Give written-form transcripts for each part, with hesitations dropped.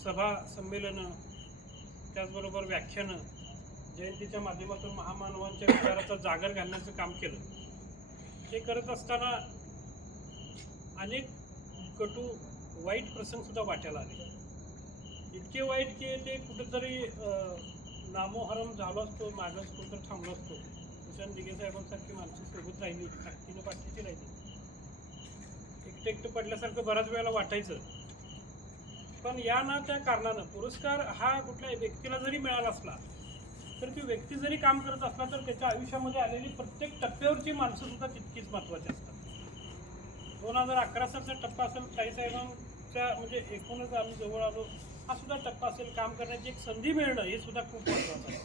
सभा संमेलनं, त्याचबरोबर व्याख्यानं, जयंतीच्या माध्यमातून महामानवांच्या विचाराचा जागर घालण्याचं काम केलं. हे करत असताना अनेक कटू वाईट प्रसंगसुद्धा वाट्याला आले. इतके वाईट की ते कुठेतरी नामोहरम झालो असतो, मागच कुठं थांबलो असतो. भूषण दिघे साहेबांसारखी माणसं सोबत राहिली, ताकदीनं पाठीची राहिली. एकटं पडल्यासारखं बऱ्याच वेळेला वाटायचं. पण या ना त्या कारणानं पुरस्कार हा कुठल्या व्यक्तीला जरी मिळाला असला तर ती व्यक्ती जरी काम करत असला तर त्याच्या आयुष्यामध्ये आलेली प्रत्येक टप्प्यावरची माणसं सुद्धा तितकीच महत्त्वाची असतात. 2011 सालचा टप्पा असेल, ताईसाहेबांच्या म्हणजे एकूणच आम्ही जवळ आलो हा सुद्धा टप्पा असेल. काम करण्याची एक संधी मिळणं हे सुद्धा खूप महत्त्वाचं आहे.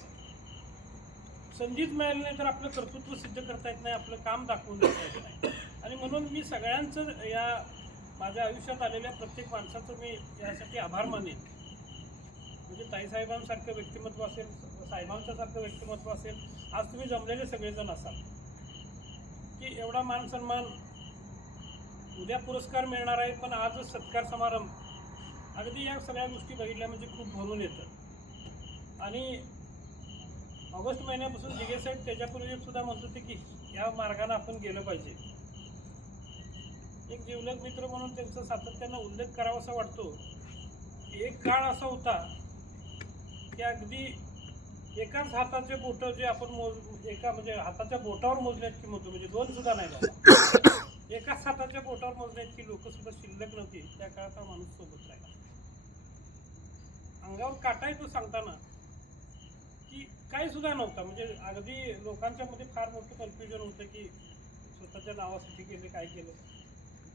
संधीच मिळाली नाही तर आपलं कर्तृत्व सिद्ध करता येत नाही, आपलं काम दाखवून देता येत नाही. आणि म्हणून मी सगळ्यांचं या माझ्या आयुष्यात आलेल्या प्रत्येक माणसाचं मी यासाठी आभार मानेन. म्हणजे ताईसाहेबांसारखं व्यक्तिमत्व असेल, साहेबांच्यासारखं व्यक्तिमत्व असेल, आज तुम्ही जमलेले सगळेजण असाल की एवढा मान सन्मान, उद्या पुरस्कार मिळणार आहे पण आजच सत्कार समारंभ, अगदी या सगळ्या गोष्टी बघितल्या म्हणजे खूप भरून येतं. आणि ऑगस्ट महिन्यापासून दिघे साहेब त्याच्यापूर्वी सुद्धा म्हणत होते की या मार्गाने आपण गेलं पाहिजे. एक जिवलग मित्र म्हणून त्यांचा सातत्यानं उल्लेख करावासा वाटतो. एक काळ असा होता की अगदी एकाच हाताचे बोट जे आपण एका म्हणजे हाताच्या बोटावर मोजण्याची किंमत, म्हणजे दोन सुद्धा नाही बाबा, एकाच हाताच्या बोटावर मोजण्याची लोक सुद्धा शिल्लक नव्हती. त्या काळात माणूस सोबत राहिला. अंगावर काटा येतो सांगताना की काही सुद्धा नव्हता. म्हणजे अगदी लोकांच्या मध्ये फार मोठं कन्फ्युजन होतं की स्वतःच्या नावासाठी केले, काय केलं.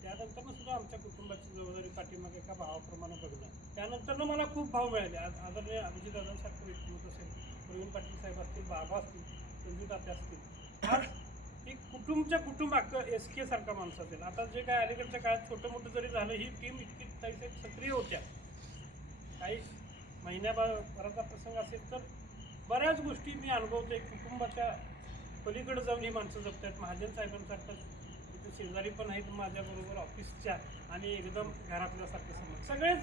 त्यानंतर सुद्धा आमच्या कुटुंबाची जबाबदारी पाठीमागे एका भावाप्रमाणे बघणं. त्यानंतर मला खूप भाव मिळाले. आदरणीय अभिजितदादांसारखं व्यक्तिमत्व असेल, प्रवीण पाटील साहेब असतील, बाबा असतील, संजू तात्या असतील, आज एक कुटुंब अख्खं SK सारखा माणूस असेल. आता जे काय अलीकडच्या काळात छोटं मोठं जरी झालं, ही टीम इतकी ताईसाहेब सक्रिय होत्या. काही महिन्याभराचा प्रसंग असेल तर बऱ्याच गोष्टी मी अनुभवतो. एक कुटुंबाच्या पलीकडे जाऊन ही माणसं जगतात. महाजन साहेबांसारखं तिथे शेजारी पण आहेत माझ्याबरोबर ऑफिसच्या, आणि एकदम घरातल्यासारखे समज सगळेच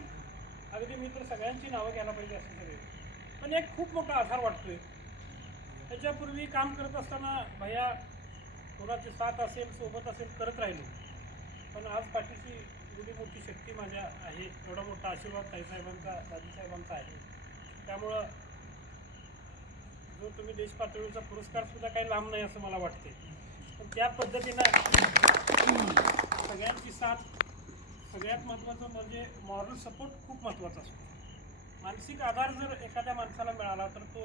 अगदी मित्र, सगळ्यांची नावं घ्यायला पाहिजे असे सगळे. पण एक खूप मोठा आधार वाटतोय. त्याच्यापूर्वी काम करत असताना भैया कोणाची साथ असेल, सोबत असेल, करत राहिलो. पण आज पाठीशी एवढी मोठी शक्ती माझ्या आहे, एवढा मोठा आशीर्वाद ताईसाहेबांचा, दादीसाहेबांचा आहे. त्यामुळं जो तुम्ही देश पातळीचा पुरस्कार सुद्धा काही लांब नाही असं मला वाटते. पण त्या पद्धतीनं सगळ्यांची साथ, सगळ्यात महत्त्वाचं म्हणजे मॉरल सपोर्ट खूप महत्त्वाचा असतो. मानसिक आधार जर एखाद्या माणसाला मिळाला तर तो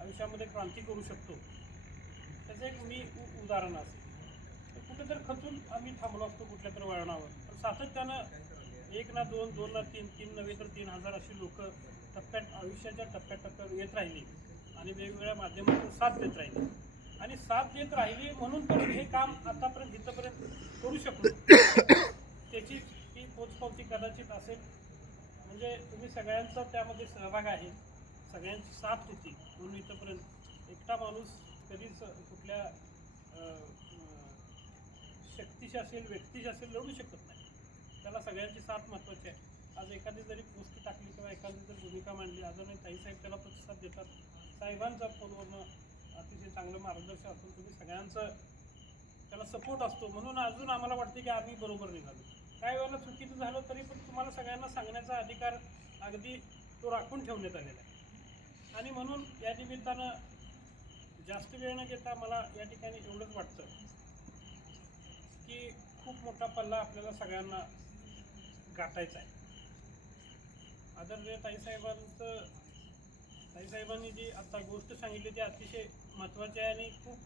आयुष्यामध्ये क्रांती करू शकतो. त्याचं एक मी उदाहरण असेल तर कुठेतरी खचून आम्ही थांबलो असतो कुठल्या तरी वळणावर. पण सातत्यानं 1 ना 2, 2 ना 3, 3 नव्हे तर 3000 अशी लोक आयुष्याच्या टप्प्याटप्प्यावर येत राहिली आणि वेगवेगळ्या माध्यमातून साथ देत राहिली. आणि साथ देत राहिली म्हणून तर हे काम आतापर्यंत इथंपर्यंत करू शकलो. त्याची ही पोचपावती कदाचित असेल. म्हणजे तुम्ही सगळ्यांचा त्यामध्ये सहभाग आहे, सगळ्यांची साथ होती म्हणून इथंपर्यंत. एकटा माणूस कधीच कुठल्या शक्तीशी असेल, व्यक्तीशी असेल, लढू शकत नाही. त्याला सगळ्यांची साथ महत्त्वाची आहे. आज एखादी जरी पोस्ट टाकली किंवा एखादी जर भूमिका मांडली, अजूनही ताईसाहेब त्याला प्रतिसाद देतात. साहेबांचा फोनवरनं अतिशय चांगलं मार्गदर्शन असून तुम्ही सगळ्यांचं त्याला सपोर्ट असतो. म्हणून अजून आम्हाला वाटते की आम्ही बरोबर निघालो. काही वेळेला चुकीचं झालं तरी पण तुम्हाला सगळ्यांना सांगण्याचा अधिकार अगदी तो राखून ठेवण्यात आलेला आहे. आणि म्हणून या निमित्तानं जास्त वेळ न घेता मला या ठिकाणी एवढंच वाटतं की खूप मोठा पल्ला आपल्याला सगळ्यांना गाठायचा आहे. आदरणीय ताईसाहेबांनी जी आता गोष्ट सांगितली ती अतिशय महत्त्वाची आहे आणि खूप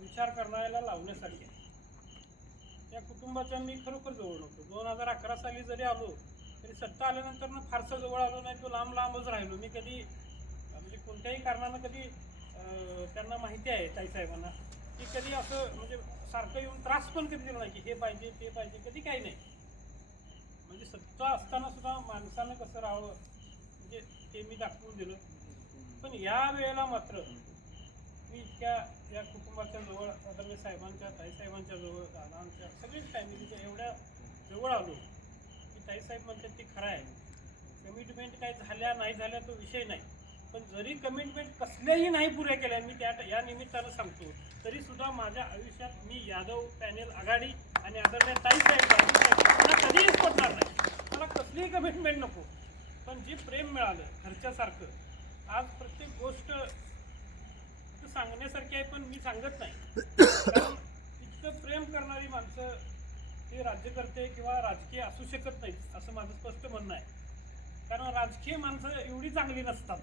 विचार करण्याला लावण्यासारखी आहे. त्या कुटुंबाच्या मी खरोखर जवळ नव्हतो. 2011 साली जरी आलो तरी सत्ता आल्यानंतर फारसं जवळ आलो नाही, तो लांबच राहिलो. मी कधी म्हणजे कोणत्याही कारणानं कधी त्यांना माहिती आहे ताईसाहेबांना की कधी असं म्हणजे सारखं येऊन त्रास पण कधी दिला नाही की हे पाहिजे ते पाहिजे, कधी काही नाही. म्हणजे सत्ता असताना सुद्धा माणसानं कसं राहावं म्हणजे ते मी दाखवून दिलं. पण या वेळेला मात्र मी इतक्या या कुटुंबाच्या जवळ, आदरणीय साहेबांच्या, ताईसाहेबांच्या जवळ, दादांच्या, सगळीच फॅमिलीच्या एवढ्या जवळ आलो की ताईसाहेब म्हणतात ते खरं आहे. कमिटी कमिटमेंट काही झाल्या नाही झाल्या तो विषय नाही, पण जरी कमिटमेंट कसल्याही नाही पुऱ्या केल्या, मी या निमित्तानं सांगतो, तरी सुद्धा माझ्या आयुष्यात मी यादव पॅनेल आघाडी आणि आदरणीय ताईसाहेब मला कधीही पडणार नाही. मला कसलीही कमिटमेंट नको, पण जे प्रेम मिळालं घरच्यासारखं, आज प्रत्येक गोष्ट सांगण्यासारखी आहे पण मी सांगत नाही, कारण इतकं प्रेम करणारी माणसं हे राज्यकर्ते किंवा राजकीय असू शकत नाहीत असं माझं स्पष्ट म्हणणं आहे. कारण राजकीय माणसं एवढी चांगली नसतात.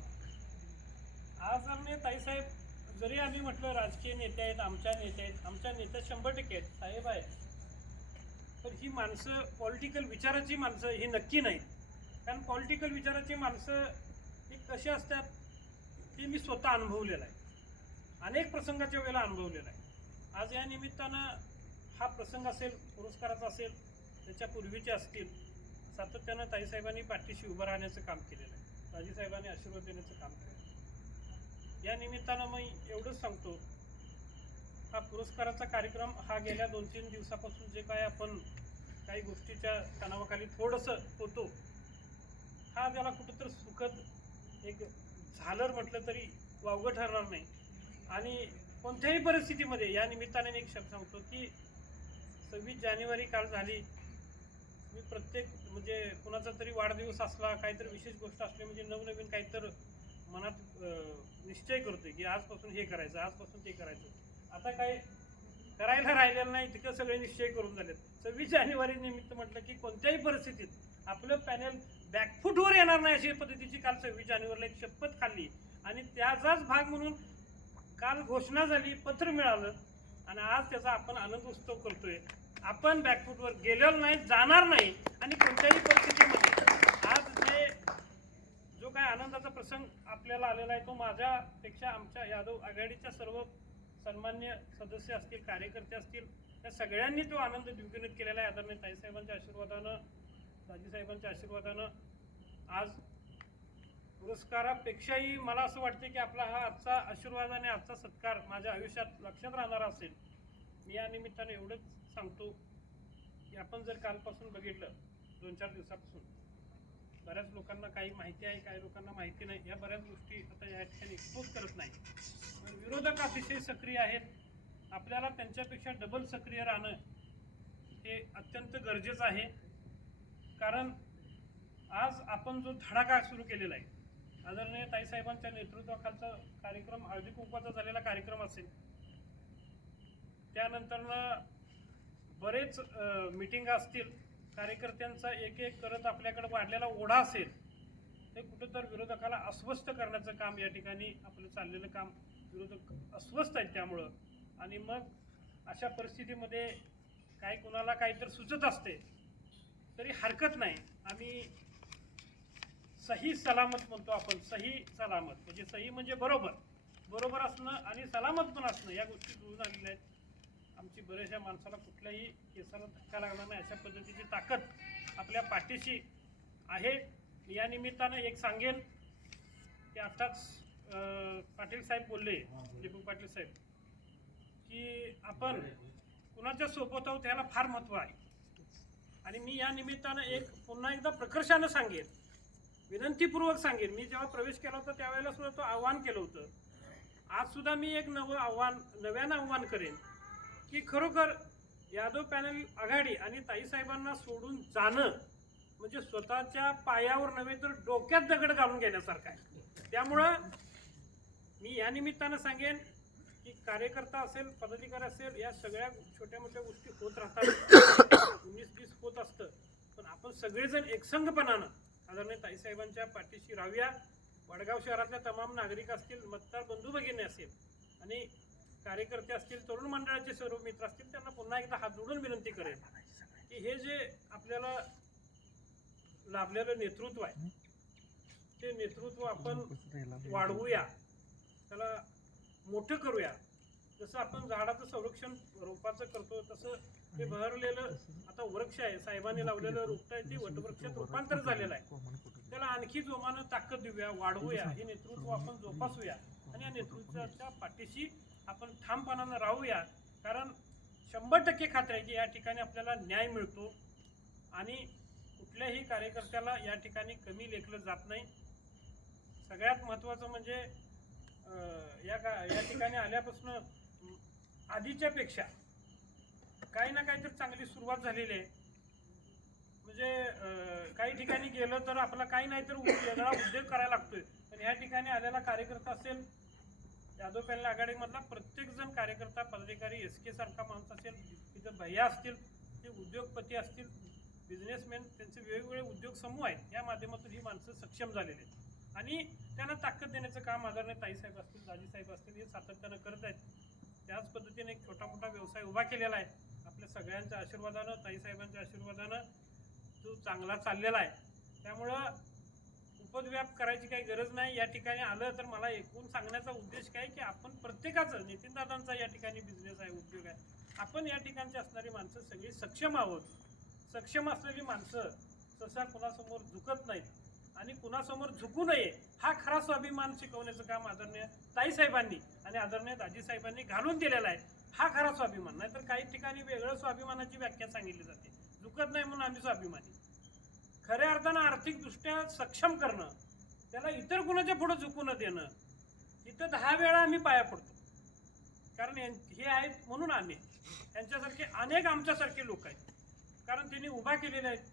आज ताईसाहेब जरी आम्ही म्हटलं राजकीय नेते आहेत, आमच्या नेत्या 100% आहेत, साहेब आहेत, पण ही माणसं पॉलिटिकल विचाराची माणसं ही नक्की नाहीत. कारण पॉलिटिकल विचाराची माणसं हे कशी असतात ते मी स्वतः अनुभवलेलं आहे, अनेक प्रसंगाच्या वेळेला अनुभवलेला आहे. आज या निमित्तानं हा प्रसंग असेल, पुरस्काराचा असेल, त्याच्या पूर्वीचे असतील, सातत्यानं ताईसाहेबांनी पाठीशी उभं राहण्याचं काम केलेलं आहे, राजेसाहेबांनी आशीर्वाद देण्याचं काम केलं. या निमित्तानं मी एवढंच सांगतो, हा पुरस्काराचा कार्यक्रम हा गेल्या 2-3 दिवसापासून जे काय आपण काही गोष्टीच्या तणावाखाली थोडंसं होतो, हा त्याला कुठंतरी सुखद एक झालर म्हटलं तरी वावगं ठरणार नाही. आणि कोणत्याही परिस्थितीमध्ये या निमित्ताने एक शब्द सांगतो की 26 जानेवारी काल झाली, मी प्रत्येक म्हणजे कुणाचा तरी वाढदिवस असला, काहीतरी विशेष गोष्ट असली म्हणजे नवनवीन काहीतरी मनात निश्चय करतोय की आजपासून हे करायचं, आजपासून ते करायचं. आता काय करायला राहिलेलं नाही, तिथं सगळे निश्चय करून झालेत. 26 जानेवारी निमित्त म्हटलं की कोणत्याही परिस्थितीत आपलं पॅनेल बॅकफूटवर येणार नाही अशी पद्धतीची काल 26 जानेवारीला एक शपथ खाल्ली आणि त्याचाच भाग म्हणून काल घोषणा झाली, पत्र मिळालं आणि आज त्याचा आपण आनंद उत्सव करतोय. आपण बॅकफूटवर गेलेलो नाही, जाणार नाही आणि कोणत्याही परिस्थितीमध्ये आज जो काय आनंदाचा प्रसंग आपल्याला आलेला आहे तो माझ्यापेक्षा आमच्या यादव आघाडीच्या सर्व सन्मान्य सदस्य असतील, कार्यकर्ते असतील, या सगळ्यांनी तो आनंद द्विगुणित केलेला आहे. आदरणीय ताईसाहेबांच्या आशीर्वादानं, राजेसाहेबांच्या आशीर्वादानं आज पुरस्कारापेक्षाही मला असं वाटतं की आपला हा आजचा आशीर्वाद आणि आजचा सत्कार माझ्या आयुष्यात लक्षात राहणारा असेल. मी या निमित्तानं एवढंच सांगतो की आपण जर कालपासून बघितलं, 2-4 दिवसापासून बऱ्याच लोकांना काही माहिती आहे, काही लोकांना माहिती नाही, या बऱ्याच गोष्टी आता या ठिकाणी एक्सपोज करत नाही. विरोधक अतिशय सक्रिय आहेत, आपल्याला त्यांच्यापेक्षा डबल सक्रिय राहणं हे अत्यंत गरजेचं आहे. कारण आज आपण जो धडाका सुरू केलेला आहे, आदरणीय ताईसाहेबांच्या नेतृत्वाखालचा कार्यक्रम, हळदी कुंकवाचा झालेला कार्यक्रम असेल, त्यानंतर बरेच मिटिंग असतील, कार्यकर्त्यांचा एक एक करत आपल्याकडे वाढलेला ओढा असेल, ते कुठंतर विरोधकाला अस्वस्थ करण्याचं काम या ठिकाणी आपलं चाललेलं काम, विरोधक अस्वस्थ आहेत त्यामुळं. आणि मग अशा परिस्थितीमध्ये काही कुणाला काहीतरी सुचत असते तरी हरकत नाही, आम्ही सही सलामत म्हणतो आपण, सही सलामत म्हणजे सही म्हणजे बरोबर असणं आणि सलामत पण असणं, या गोष्टी जुळून आलेल्या आहेत. आमची बऱ्याचशा माणसाला कुठल्याही केसाला धक्का लागणार नाही अशा पद्धतीची ताकद आपल्या पाठीशी आहे. या निमित्तानं एक सांगेन की आताच पाटील साहेब बोलले, दीपक पाटील साहेब, की आपण कुणाच्या सोबत आहोत त्याला फार महत्त्व आहे. आणि मी या निमित्तानं पुन्हा एकदा प्रकर्षानं सांगेन, विनंतीपूर्वक सांगेन, मी जेव्हा प्रवेश केला होता त्यावेळेला सुद्धा तो आव्हान केलं होतं, आज सुद्धा मी एक नव्यानं आव्हान करेन की खरोखर यादव पॅनल आघाडी आणि ताईसाहेबांना सोडून जाणं म्हणजे स्वतःच्या पायावर नव्हे तर डोक्यात दगड घालून घेण्यासारखं आहे. त्यामुळं मी या निमित्तानं सांगेन की कार्यकर्ता असेल, पदाधिकारी असेल, या सगळ्या छोट्या मोठ्या गोष्टी होत राहतात, 19-20 होत असतं, पण आपण सगळेजण एकसंघपणानं आदरणीय ताईसाहेबांच्या पाठीशी राहूया. वडगाव शहरातल्या तमाम नागरिक असतील, मतदार बंधू भगिनी असेल आणि कार्यकर्ते असतील, तरुण मंडळाचे सर्व मित्र असतील, त्यांना पुन्हा एकदा हात जोडून विनंती करेन की हे जे आपल्याला लाभलेलं नेतृत्व आहे ते नेतृत्व आपण वाढवूया, त्याला मोठं करूया. जसं आपण झाडाचं संरक्षण रोपाचं करतो तसं हे बहरलेलं आता वृक्ष आहे, साहेबांनी लावलेलं रोपट आहे, ते वटवृक्षात रूपांतर झालेलं आहे, त्याला आणखी जोमानं ताकद देऊया, वाढवूया, हे नेतृत्व आपण जोपासूया आणि या नेतृत्वाच्या पाठीशी आपण ठामपणानं राहूया. कारण 100% खात्री आहे की या ठिकाणी आपल्याला न्याय मिळतो आणि कुठल्याही कार्यकर्त्याला या ठिकाणी कमी लेखलं जात नाही. सगळ्यात महत्त्वाचं म्हणजे या ठिकाणी आल्यापासून आधीच्या पेक्षा काही ना काहीतरी चांगली सुरुवात झालेली आहे. म्हणजे काही ठिकाणी गेलं तर आपला काही नाही तर वेगळा उद्योग करायला लागतोय, पण या ठिकाणी आलेला कार्यकर्ता असेल, यादव पॅनल आघाडीमधला प्रत्येकजण कार्यकर्ता, पदाधिकारी, SK सारखा माणूस असेल, तिथं भैया असतील, ते उद्योगपती असतील, बिझनेसमॅन, त्यांचे वेगवेगळे उद्योग समूह आहेत. या माध्यमातून ही माणसं सक्षम झालेली आहेत आणि त्यांना ताकद देण्याचं काम आदरणीय ताईसाहेब असतील, दाजीसाहेब असतील, हे सातत्यानं करत आहेत. त्याच पद्धतीने एक छोटा मोठा व्यवसाय उभा केलेला आहे. आपल्या सगळ्यांच्या आशीर्वादानं, ताईसाहेबांच्या आशीर्वादानं तो चांगला चाललेला आहे. त्यामुळं उपद्व्याप करायची काही गरज नाही. या ठिकाणी आलं तर मला एकूण सांगण्याचा उद्देश काय की आपण प्रत्येकाचं, नितीनदादांचा या ठिकाणी बिझनेस आहे, उद्योग आहे, आपण या ठिकाणची असणारी माणसं सगळी सक्षम आहोत. सक्षम असलेली माणसं सहसा कुणासमोर झुकत नाहीत आणि कुणासमोर झुकू नये हा खरा स्वाभिमान शिकवण्याचं काम आदरणीय ताईसाहेबांनी आणि आदरणीय दाजीसाहेबांनी घालून दिलेला आहे. हा खरा स्वाभिमान. नाहीतर काही ठिकाणी वेगळं स्वाभिमानाची व्याख्या सांगितली जाते, झुकत नाही म्हणून आम्ही स्वाभिमानी. खऱ्या अर्थानं आर्थिकदृष्ट्या सक्षम करणं, त्याला इतर कुणाच्या पुढे झुकू न देणं, इथं 10 वेळा आम्ही पाया पडतो. कारण हे आहेत म्हणून आम्ही, यांच्यासारखे अनेक आमच्यासारखे लोक आहेत. कारण त्यांनी उभा केलेले आहेत,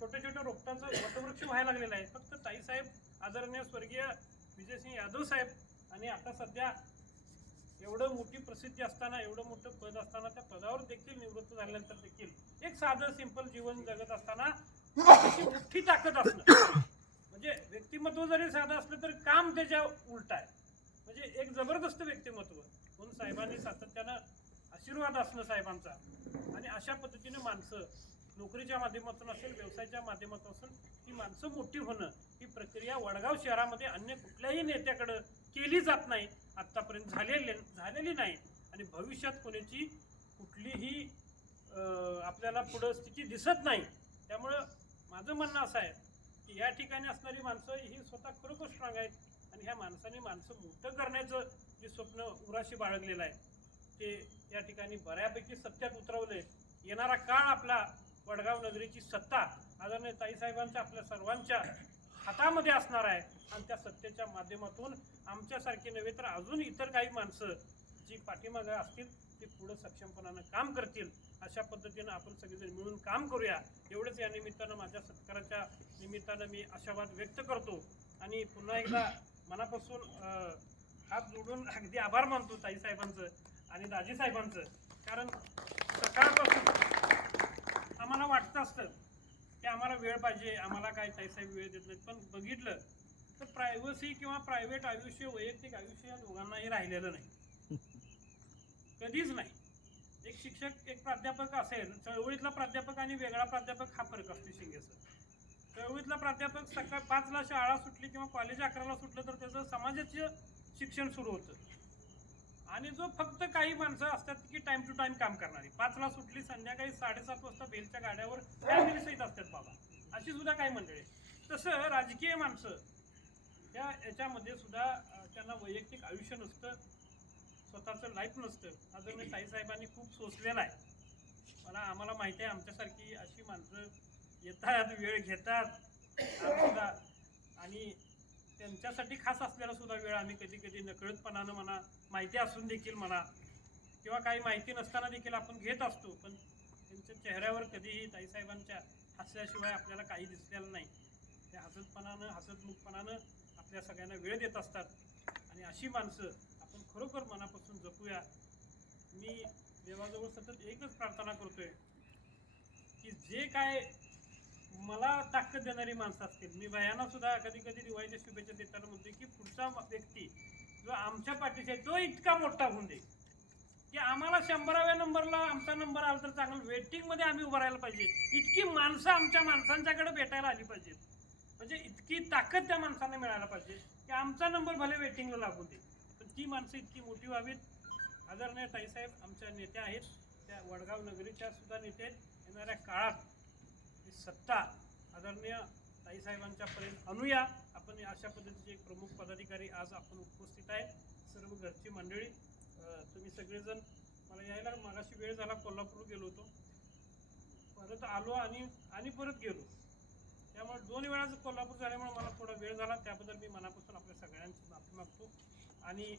छोटे छोटे रोपटांचं वटवृक्ष व्हायला लागलेलं आहे. फक्त ताईसाहेब, आदरणीय स्वर्गीय विजयसिंह यादव साहेब, आणि आता सध्या एवढं मोठी प्रसिद्धी असताना, एवढं मोठं पद असताना, त्या पदावर देखील निवृत्त झाल्यानंतर देखील एक साधं सिंपल जीवन जगत असताना मोठी ताकद असणं, म्हणजे व्यक्तिमत्व जरी साधं असलं तर काम त्याच्या उलट आहे. म्हणजे एक जबरदस्त व्यक्तिमत्व म्हणून साहेबांनी सातत्यानं आशीर्वाद असणं साहेबांचा. आणि अशा पद्धतीने माणसं नोकरीच्या माध्यमातून असेल, व्यवसायाच्या माध्यमातून असेल, ही माणसं मोठी होणं, ही प्रक्रिया वडगाव शहरामध्ये अन्य कुठल्याही नेत्याकडं केली जात नाही, आत्तापर्यंत झालेली नाही आणि भविष्यात कोणाची कुठलीही आपल्याला पुढं स्थिती दिसत नाही. त्यामुळं माझं म्हणणं असं आहे की या ठिकाणी असणारी माणसं ही स्वतः खरोखर स्ट्रॉंग आहेत आणि ह्या माणसांनी माणसं मोठं करण्याचं जे स्वप्न उराशी बाळगलेलं आहे ते या ठिकाणी बऱ्यापैकी सत्यात उतरवलंय. येणारा काळ आपला वडगाव नगरीची सत्ता आदरणीय ताईसाहेबांच्या, आपल्या सर्वांच्या हातामध्ये असणार आहे आणि त्या सत्तेच्या माध्यमातून आमच्यासारखी नव्हे तर अजून इतर काही माणसं जी पाठीमागे असतील ते पुढं सक्षमपणानं काम करतील. अशा पद्धतीनं आपण सगळेजण मिळून काम करूया, एवढंच या निमित्तानं, माझ्या सत्काराच्या निमित्तानं मी आशावाद व्यक्त करतो. आणि पुन्हा एकदा मनापासून हात जोडून अगदी आभार मानतो ताईसाहेबांचं आणि दाजीसाहेबांचं. कारण सकाळपासून आम्हाला वाटतं असतं की आम्हाला वेळ पाहिजे, आम्हाला काय ताईसाहेब वेळ देत नाहीत, पण बघितलं तर प्रायव्हसी किंवा प्रायव्हेट आयुष्य, वैयक्तिक आयुष्य या दोघांनाही राहिलेलं नाही, कधीच नाही. एक शिक्षक, एक प्राध्यापक असेल, चळवळीतला प्राध्यापक आणि वेगळा प्राध्यापक हा फरक असतो शिंगे सर. चळवळीतला प्राध्यापक सकाळ 5ला शाळा सुटली किंवा कॉलेज 11ला सुटलं तर त्याचं समाजाचं शिक्षण सुरू होतं. आणि जो फक्त काही माणसं असतात की टाइम टू टाइम काम करणारी, 5ला सुटली, संध्याकाळी 7:30 वाजता बेलच्या गाड्यावर फॅमिली सहित असतात बाबा, अशी सुद्धा काही मंडळी. तसं राजकीय माणसं याच्यामध्ये सुद्धा त्यांना वैयक्तिक आयुष्य नसतं, स्वतःचं लाईफ नसतं. आदरणीय ताईसाहेबांनी खूप सोसलेलं आहे. आम्हाला माहिती आहे, आमच्यासारखी अशी माणसं येतात, वेळ घेतात सुद्धा, आणि त्यांच्यासाठी खास असलेला सुद्धा वेळ आम्ही कधी कधी नकळतपणानं म्हणा, माहिती असून देखील म्हणा, किंवा काही माहिती नसताना देखील आपण घेत असतो. पण त्यांच्या चेहऱ्यावर कधीही ताईसाहेबांच्या हसल्याशिवाय आपल्याला काही दिसलेलं नाही. त्या हसतपणानं, हसतमुखपणानं आपल्या सगळ्यांना वेळ देत असतात आणि अशी माणसं आपण खरोखर मनापासून जपूया. मी देवाजवळ सतत एकच प्रार्थना करतोय की जे काय मला ताकद देणारी माणसं असतील, मी भयांना सुद्धा कधी कधी दिवाळीच्या शुभेच्छा देताना म्हणतोय की पुढचा व्यक्ती जो आमच्या पाठीशी आहे तो इतका मोठा होऊन दे की आम्हाला 100व्या नंबरला आमचा नंबर आला तर चांगलं वेटिंगमध्ये आम्ही उभं राहायला पाहिजे. इतकी माणसं आमच्या माणसांच्याकडे भेटायला आली पाहिजेत, म्हणजे इतकी ताकद त्या माणसांना मिळायला पाहिजे की आमचा नंबर भले वेटिंगला लागून दे, पण ती माणसं इतकी मोठी व्हावीत. आदरणीय ताईसाहेब आमच्या नेत्या आहेत, त्या वडगाव नगरीच्या सुद्धा नेत्या आहेत. येणाऱ्या काळात ही सत्ता आदरणीय ताईसाहेबांच्यापर्यंत आणूया आपण. अशा पद्धतीचे एक प्रमुख पदाधिकारी आज आपण उपस्थित आहे, सर्व घरची मंडळी, तुम्ही सगळेजण. मला यायला मागाशी वेळ झाला, कोल्हापूर गेलो होतो, परत आलो आणि परत गेलो. त्यामुळे 2 वेळाचं कोल्हापूर झाल्यामुळे मला थोडा वेळ झाला, त्याबद्दल मी मनापासून आपल्या सगळ्यांची माफी मागतो. आणि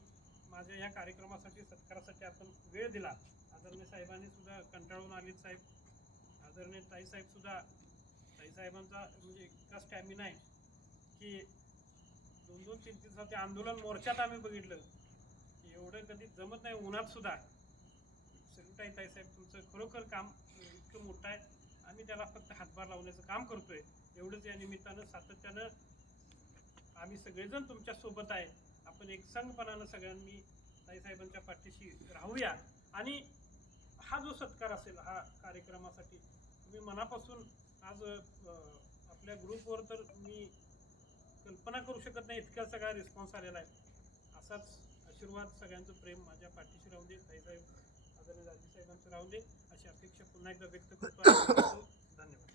माझ्या या कार्यक्रमासाठी सत्कारासाठी आपण वेळ दिला. आदरणीय साहेबांनी सुद्धा कंटाळून आलीत साहेब, आदरणीय ताईसाहेब सुद्धा, ताईसाहेबांचा म्हणजे इतका स्टॅमिना आहे की 2-2, 3-3 तासाचे आंदोलन मोर्चात आम्ही बघितलं की एवढं कधी जमत नाही उन्हात सुद्धा. सल्यूट आहे ताईसाहेब, तुमचं खरोखर काम इतकं मोठं आहे. आम्ही त्याला फक्त हातभार लावण्याचं काम करतोय. एवढंच या निमित्तानं सातत्यानं आम्ही सगळेजण तुमच्या सोबत आहे. आपण एक संघपणानं सगळ्यांनी ताईसाहेबांच्या पाठीशी राहूया. आणि हा जो सत्कार असेल हा कार्यक्रमासाठी तुम्ही मनापासून आज आपल्या ग्रुपवर तर मी कल्पना करू शकत नाही इतका सगळा रिस्पॉन्स आलेला आहे. असाच आशीर्वाद सगळ्यांचं प्रेम माझ्या पाठीशी राहू दे. ताईसाहेब आदरणीय राजी साहेबांचं राहू दे अशी अपेक्षा पुन्हा एकदा व्यक्त करतो. धन्यवाद.